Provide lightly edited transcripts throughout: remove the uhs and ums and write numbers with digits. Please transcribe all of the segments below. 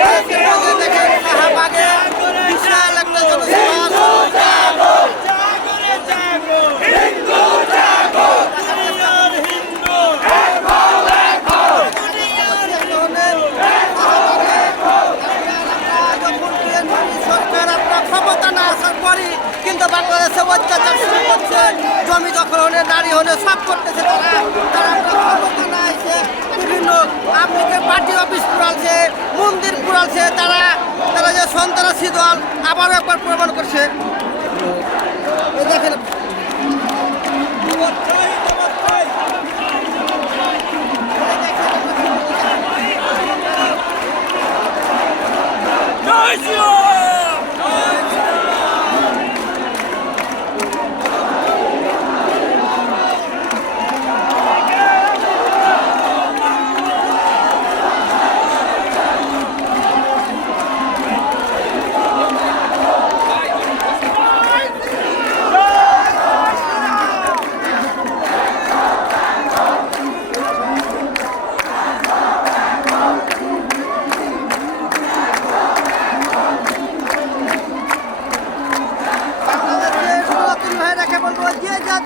দেখেন শাহবাগে বিশাল একটা কিন্তু বাংলাদেশে অত্যাচার শুরু করছে, জমি দখল হলে নারী হলে সব করতেছে তারা ক্ষমতা না এসে বিভিন্ন আওয়ামী পার্টি অফিস পুরালছে, মন্দির পুরালছে, তারা যে সন্ত্রাসী দল আবারও একবার প্রমাণ করছে। দেখেন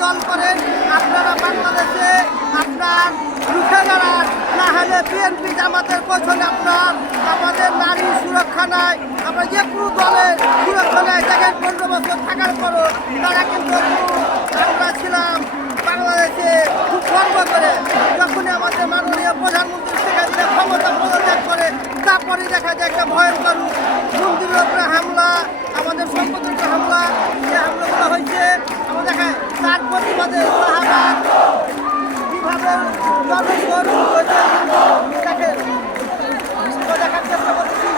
দল করেন আপনারা বাংলাদেশে আপনার রুখে দাঁড়ান, না হলে বিএনপি জামাতের পেছনে আপনার আমাদের নারী সুরক্ষা নাই, আমরা যে কোনো দলের সুরক্ষা নেই। দেখেন 15 বছর থাকার পরও তারা কিন্তু আমরা ছিলাম বাংলাদেশে খুব গর্ব করে, যখনই আমাদের মাননীয় প্রধানমন্ত্রী শেখ হাসিনা ক্ষমতা পদত্যাগ করে তারপরে দেখা যায় একটা ভয়ঙ্কর মন্দিরের উপরে হামলা, আমাদের সম্পদের উপরে হামলা, যে হামলাগুলো হয়েছে আমরা দেখায় তার প্রতিবাদে শাহবাগ বিভাগের দেখার চেষ্টা করছি।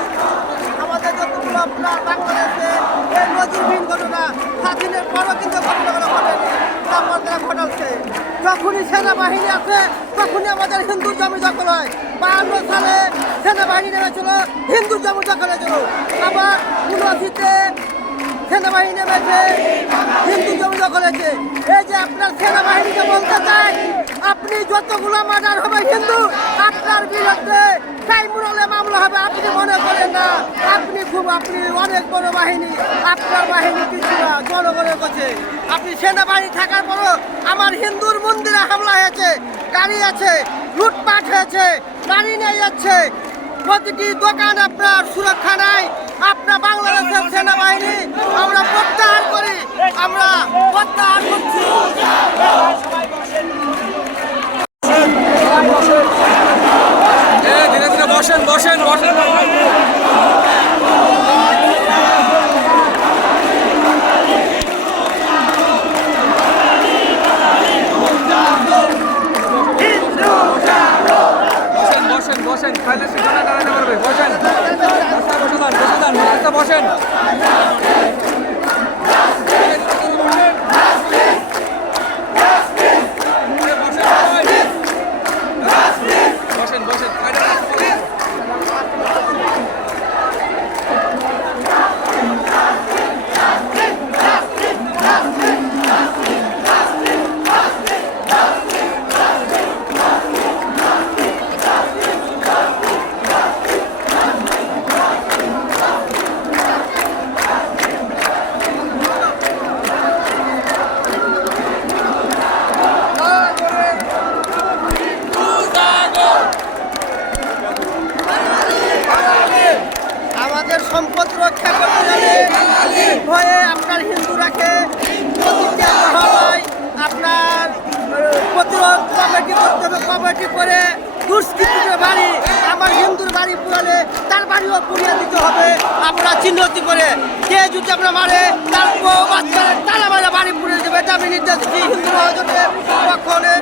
আমাদের যতগুলো আপনার বাংলাদেশে এই নজিরবিহীন ঘটনা স্বাধীনের পরও কিন্তু ঘটনাগুলো ঘটেনি, তারপর তারা ঘটাচ্ছে। যখনই সেনাবাহিনী আছে তখনই আমাদের হিন্দু জমি দখল হয়। 52 সালে সেনাবাহিনী নেমেছিল হিন্দু জমি দখলের জন্য, আবার 79-তে সেনাবাহিনী নেমেছে হিন্দু জমি দখল হয়েছে। এই যে আপনার সেনাবাহিনীকে বলতে চাই, আপনি যতগুলো মার্ডার হবে হিন্দু আপনার বিরুদ্ধে ট্রাইব্যুনালে মামলা হবে, আপনি মনে করেন না আপনি অনেক বড় বাহিনী, আপনার বাহিনী কিছু না জনগণের কাছে। আপনি সেনাবাহিনী থাকার পরও আমার হিন্দুর মন্দিরে হামলা হয়েছে, গাড়ি আছে, লুটপাট হয়েছে, নারী নিয়ে যাচ্ছে, প্রতিটি দোকান আপনার সুরক্ষা নাই। আপনার বাংলাদেশের সেনাবাহিনী আমরা প্রত্যাহার করি, আমরা প্রত্যাহার করছি। বসেন বসেন বসেন বসেন খাইলে সেখানে দাঁড়াতে পারবে। বসেন বসেন সম্পদ রক্ষা করতে গেলে ভয়ে আপনার হিন্দুরাকে আপনার প্রতিরোধ কমিটি করে দুষ্কৃতীদের বাড়ি, আমার হিন্দুর বাড়ি পুরালে তার বাড়িও পুড়িয়ে দিতে হবে। আমরা চিহ্নিত করে কে যদি আমরা মারে তার বাচ্চা তারা মারা বাড়ি পুড়িয়ে দেবে, এটা আমি নির্দেশ দিচ্ছি হিন্দু মহাজনের পক্ষে।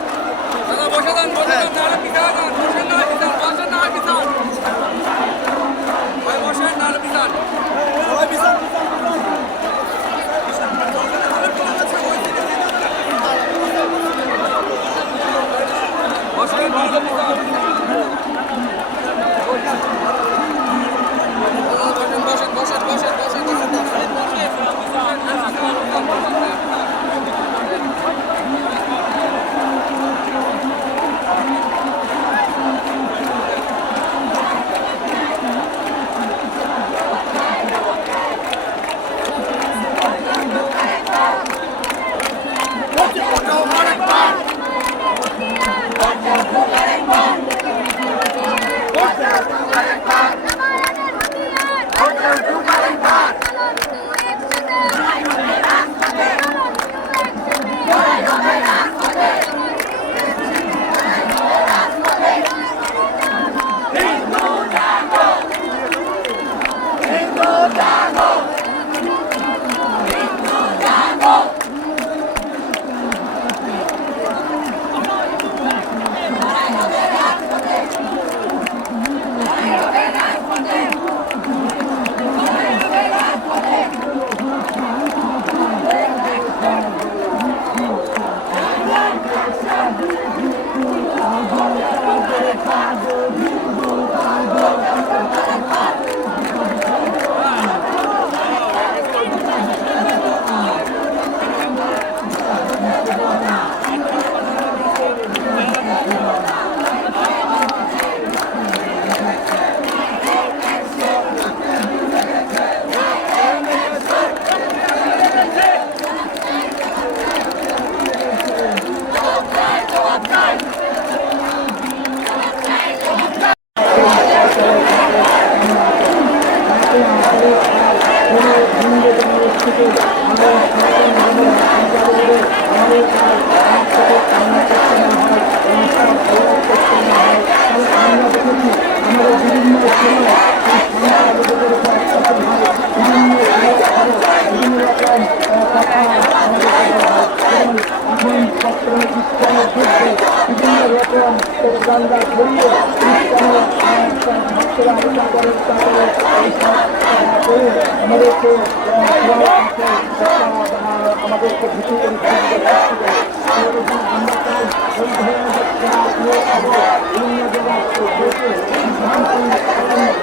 প্রোপাগান্ডা ছড়িয়ে ইসলামের ভক্তরা আলোচনা করেন তারপরে করে মেরেছে আমাদেরকে ভীতি করে আমরা চাই ওই ধরনের বিভিন্ন জায়গায়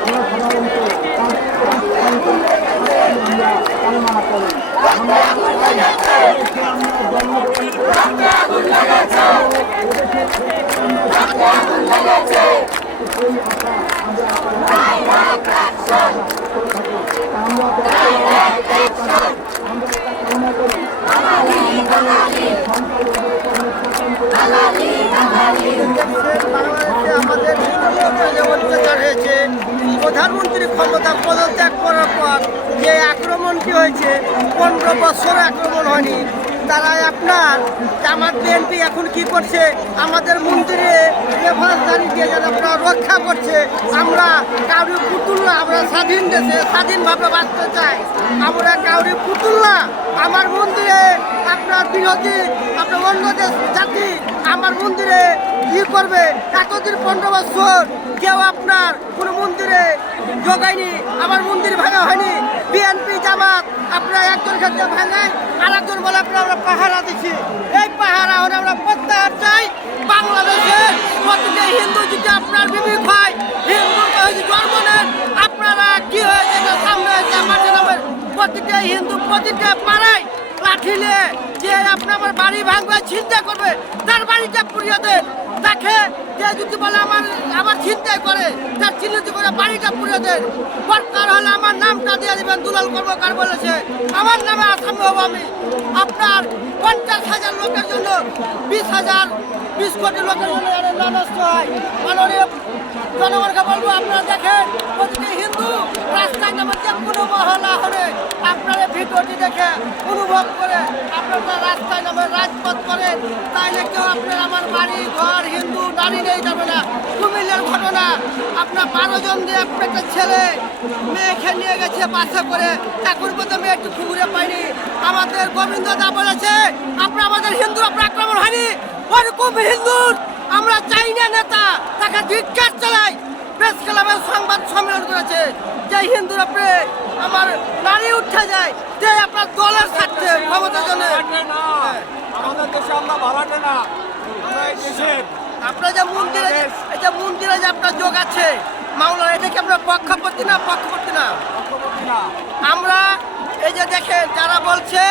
জনসাধারণকে আমরা কামনা করি আমরা বাংলাদেশে আমাদের যে অত্যাচার হয়েছে, প্রধানমন্ত্রী ক্ষমতা পদত্যাগ করার পর যে আক্রমণটি হয়েছে 15 বছর আক্রমণ হয়নি। তারা আপনার জামাত বিএনপি এখন কি করছে, আমাদের মন্দিরে রেফারেন্স দাঁড়িয়ে দিয়ে যেন আপনারা রক্ষা করছে। আমরা কাউরি পুতুল না, আমরা স্বাধীন দেশে স্বাধীনভাবে বাঁচতে চাই। আমরা কাউরি পুতুল না। আমার মন্দিরে আপনার বিরোধী আপনার অন্য দেশ জাতি আমার মন্দিরে কি করবে? এতদিন 15 বছর কেউ আপনার কোনো মন্দিরে যোগায়নি, আমার মন্দির ভাঙা হয়নি। বিএনপি জামাত আপনারা একজন ক্ষেত্রে ভাঙায়, আর একজন বলে আপনারা আমরা পাহারা দিচ্ছি। এই পাহারা হলে আমরা প্রত্যাহার চাই। বাংলাদেশের প্রতিটি হিন্দু যদি আপনার বিবেক হয়, হিন্দু জন্ম নেন, আপনারা কি হয়েছে সামনে মাঠে নামের প্রতিটা হিন্দু প্রতিটা পাড়ায় লাঠিলে যে আপনার আমার বাড়ি ভাঙবে চিন্তা করবে, তার বাড়িটা পুড়িয়ে দেন। দেখে যে যদি বলে আমার চিন্তাই করে, তার চিহ্নিত করে বাড়িটা পুড়িয়ে দেন। দরকার হলে আমার নামটা দিয়ে দেবেন, দুলাল কর্মকার বলেছে, আমার নামে আসামি হবো আমি। আপনার 50,000 লোকের জন্য 20 কোটি লোকের জন্য না নষ্ট হয়। মাননীয় জনগণকে বলবো, আপনারা দেখেন প্রতিটি হিন্দু রাস্তায় নামে যে কোনো মহল্লা হলে আপনারা ভিডিওটি দেখে অনুভব করে আপনারা রাস্তায় নামে রাজপথ করেন, তাইলে কেউ আপনার আমার বাড়ি ঘর হিন্দু নারী নেই যাবে না। কুমিল্লার ঘটনা, আপনার 12 জন দিয়ে একটা ছেলে মেয়েকে নিয়ে গেছে বাসে করে, এখন পর্যন্ত মেয়ে একটু খুঁড়ে পাইনি। আমাদের গোবিন্দ দা বলেছে আপনার আমাদের হিন্দু আপনার আক্রমণ হয়নি। ওরকম হিন্দুর আমরা চাই না নেতা, তাকে ধিক্কার চালাই। প্রেস ক্লাবের সংবাদ সম্মেলন করেছে যে হিন্দুর আপনি আমার নারী উঠে যায়, যে আপনার দলের স্বার্থে ক্ষমতার জন্য আমাদের দেশে আমরা ভাড়াটে না, আমরা এই দেশের আপনার যে মন্দিরে এই যে মন্দিরে যে আপনার যোগ আছে মাওলানা, এটা কি আপনার পক্ষপাতী না পক্ষপাতী না? আমরা এই যে দেখেন যারা বলছে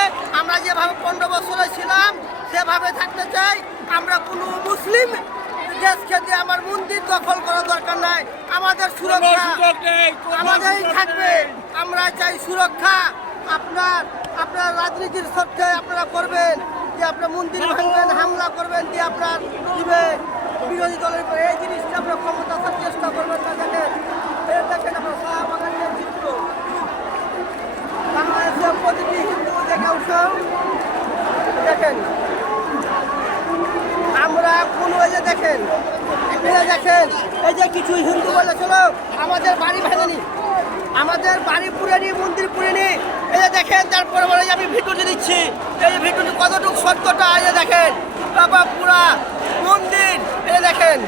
আমরা যেভাবে 15 বছরে ছিলাম সেভাবে থাকতে চাই। আমরা কোনো মুসলিম দেশকে দিয়ে আমার মন্দির দখল করার দরকার নাই। আমাদের সুরক্ষা আমাদেরই থাকবে। আমরা চাই সুরক্ষা। আপনার রাজনীতির স্বার্থে আপনারা করবেন যে আপনার মন্দির ভাঙবেন, হামলা করবেন, দিয়ে আপনার দিবেন বিরোধী দলের উপরে, এই জিনিসটা আপনার ক্ষমতা আসার চেষ্টা করবেন না। দেখেন দেখেন আপনার শাহবাগানের চিত্র, বাংলাদেশের প্রতিটি হিন্দু দেখে উৎসব দেখেন। আমরা কোনো এই যে দেখেন এই যে কিছু হিন্দু বলেছিল আমাদের বাড়ি ভাঙেনি, আমাদের বাড়ি পুড়েনি, মন্দির পুড়েনি। এই যে দেখেন, তারপরে বলে যে আমি ভিডিওটি দিচ্ছি, এই যে ভিডিওটি কতটুকু সত্যটা এই যে দেখেন, বাবা পুরা মন্দির এই যে দেখেন,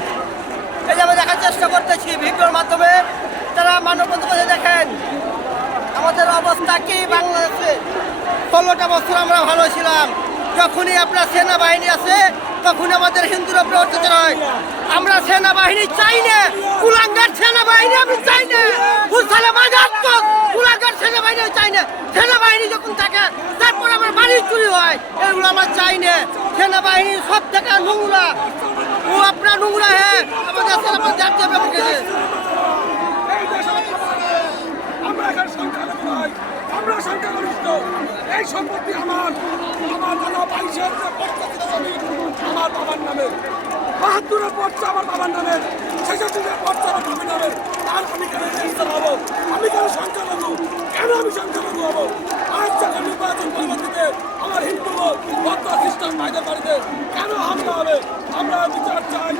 এই যে আমি দেখার চেষ্টা করতেছি ভিডিওর মাধ্যমে। তারা মানববন্ধ করে দেখেন আমাদের অবস্থা কি। বাংলাদেশে 16টা বছর আমরা ভালো ছিলাম, যখনই আপনার সেনাবাহিনী আছে তখনই আমাদের হিন্দুর উপরে অত্যাচার হয়। আমরা সেনাবাহিনী চাই না, কুলাঙ্গার সেনাবাহিনী আমি চাই না, কুলাঙ্গার সেনাবাহিনী চাই না। সেনাবাহিনী যখন থাকে তারপর আমার বাড়ি চুরি হয়, এগুলো আমরা চাই না। সেনাবাহিনী সব থেকে নোংরা, ও আপনার নোংরা। হ্যাঁ, আমাদের আপনার জাতীয় ব্যাপার আমরা সংখ্যাগরিষ্ঠ, এই সম্পত্তি আমার দাদা 22-এর জমি আমার বাবার নামে, 72-এর পর্চা আমার বাবার নামে, 66-এর পর্চা আমার বাবার নামে। আর আমি কেন রেজিস্টার হবো? আমি কেন সংখ্যালঘু? কেন আমি সংখ্যালঘু হবো? আজ যখন নির্বাচন পরবর্তীতে আমার হিন্দু ভক্ত খ্রিস্টান ভাইদের বাড়িতে কেন হামলা হবে? আমরা বিচার চাই।